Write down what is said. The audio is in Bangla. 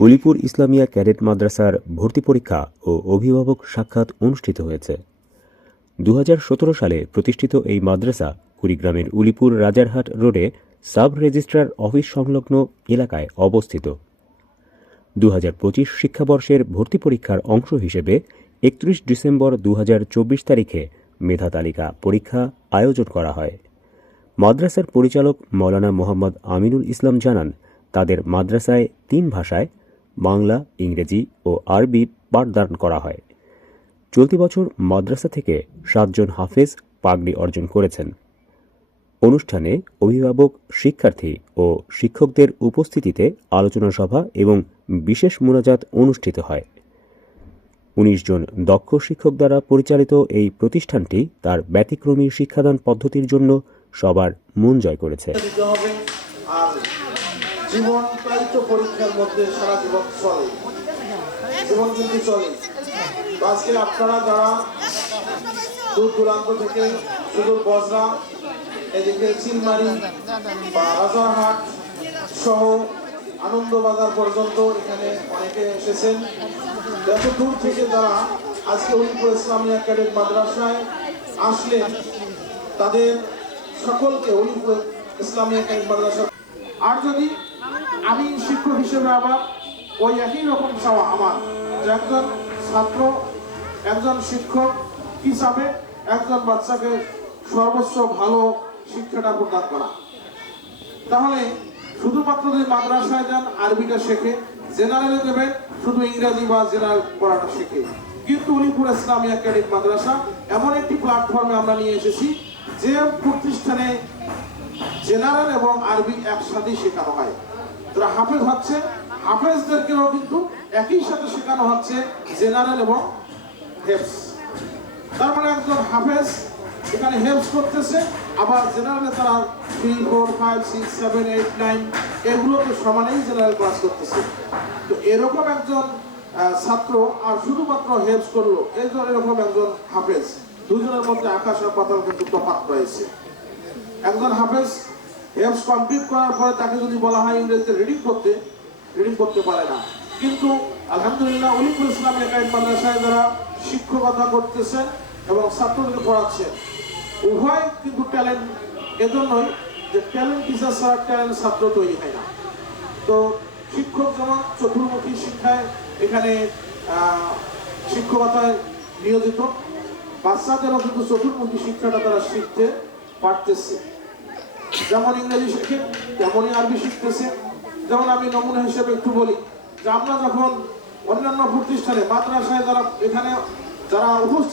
উলিপুর ইসলামিয়া ক্যাডেট মাদ্রাসার ভর্তি পরীক্ষা ও অভিভাবক সাক্ষাৎ অনুষ্ঠিত হয়েছে। দু হাজার সতেরো সালে প্রতিষ্ঠিত এই মাদ্রাসা কুড়িগ্রামের উলিপুর রাজারহাট রোডে সাব রেজিস্ট্রার অফিস সংলগ্ন এলাকায় অবস্থিত। দু হাজার পঁচিশ শিক্ষাবর্ষের ভর্তি পরীক্ষার অংশ হিসেবে একত্রিশ ডিসেম্বর দু হাজার চব্বিশ তারিখে মেধা তালিকা পরীক্ষা আয়োজন করা হয়। মাদ্রাসার পরিচালক মৌলানা মোহাম্মদ আমিনুল ইসলাম জানান, তাদের মাদ্রাসায় তিন ভাষায় বাংলা, ইংরেজি ও আরবি পাঠদান করা হয়। চলতি বছর মাদ্রাসা থেকে সাতজন হাফেজ পাগড়ি অর্জন করেছেন। অনুষ্ঠানে অভিভাবক, শিক্ষার্থী ও শিক্ষকদের উপস্থিতিতে আলোচনা সভা এবং বিশেষ মোনাজাত অনুষ্ঠিত হয়। উনিশ জন দক্ষ শিক্ষক দ্বারা পরিচালিত এই প্রতিষ্ঠানটি তার ব্যতিক্রমী শিক্ষাদান পদ্ধতির জন্য সবার মন জয় করেছে। জীবন তো পরীক্ষার মধ্যে সারা জীবন চলে। জীবন কিন্তু চলে। আজকে আপনারা যারা দূর দূরান্ত থেকে সুদূর বজরা, এদিকে চিলমারি বা রাজারহাট সহ আনন্দবাজার পর্যন্ত এখানে অনেকে এসেছেন। যত দূর থেকে যারা আজকে উলিপুর ইসলামী একাডেমি মাদ্রাসায় আসলেন, তাদের সকলকে উলিপুর ইসলামী ক্যাডেট মাদ্রাসা আর যদি আমি শিক্ষক হিসেবে আবার ওই একই রকম চাওয়া আমার। যে একজন ছাত্র, একজন শিক্ষক হিসাবে একজন বাচ্চাকে সর্বোচ্চ ভালো শিক্ষাটা প্রদান করা। তাহলে শুধুমাত্র যদি মাদ্রাসায় যান, আরবিটা শেখে, জেনারেলে দেবেন, শুধু ইংরেজি বা জেনারেল পড়াটা শেখে। কিন্তু উলিপুর ইসলামী একাডেমি মাদ্রাসা, এমন একটি প্ল্যাটফর্মে আমরা নিয়ে এসেছি, যে প্রতিষ্ঠানে জেনারেল এবং আরবি একসাথেই শেখানো হয়। যারা হাফেজ হচ্ছে হাফেজদেরকেও কিন্তু একই সাথে শেখানো হচ্ছে জেনারেল এবং হেফস তার মানে একজন হাফেজ এখানে হেল্প করতেছে, আবার জেনারেলে তারা three four five six seven eight nine এগুলো তো সমানেই জেনারেল ক্লাস করতেছে। তো এরকম একজন ছাত্র আর শুধুমাত্র হেল্প করল ধর এরকম একজন হাফেজ। দুজনের মধ্যে আকাশ আর পাতাল কিন্তু তফাৎ রয়েছে। একজন হাফেজ হেল্পস কমপ্লিট করার পরে তাকে যদি বলা হয় ইংরেজিতে রিডিং করতে রিডিং করতে পারে না। কিন্তু আলহামদুলিল্লাহ অলিপুর ইসলাম একাডেমি মাদ্রাসায় যারা শিক্ষকতা করতেছেন এবং ছাত্রদের পড়াচ্ছেন, উভয় কিন্তু ট্যালেন্ট এজন্যই যে ট্যালেন্ট টিচার ছাড়া ট্যালেন্ট ছাত্র তৈরি হয় না। তো শিক্ষক যেমন চতুর্মুখী শিক্ষায় এখানে শিক্ষকতায় নিয়োজিত, বাচ্চাদেরও কিন্তু চতুর্মুখী শিক্ষাটা তারা শিখতে পারতেছে। যেমন ইংরেজি শিখে, তেমনই আরবি শিখতেছে। যেমন আমি নমুনা হিসেবে একটু বলি, যে আমরা যখন অন্যান্য প্রতিষ্ঠানে, মাদ্রাসায় যারা এখানে যারা উপস্থিত